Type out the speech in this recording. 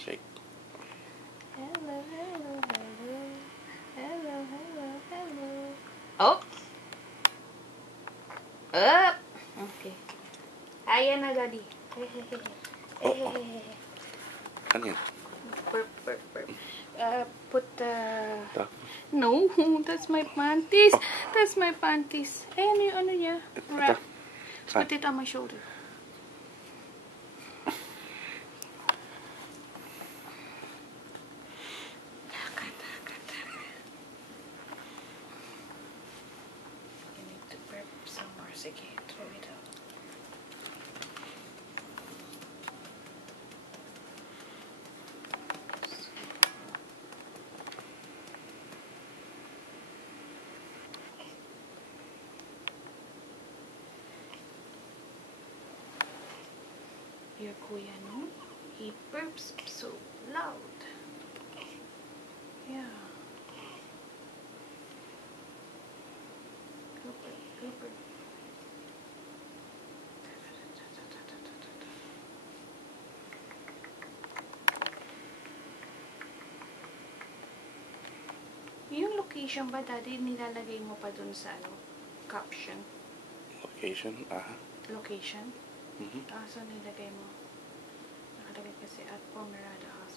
Shake. Hello, hello, hello. Hello, hello, hello. Oh! Up! Okay. Ayan na, Daddy. Oh, oh. Ano yan? Burp, burp, burp. Put the... Tapos? No, that's my panties. That's my panties. Ayan yung ano niya. Wrap. Saan? Put it on my shoulder. You need to burp some more. Sige, throw it out. Your kuya, no? He burps so loud. Yeah. Go burp, go burp. Yung location ba, Daddy, nilalagay mo pa dun sa ano, caption? Location? Location? Mhm. So nilagay mo. Nakalagay kasi at Pomerada Hospital.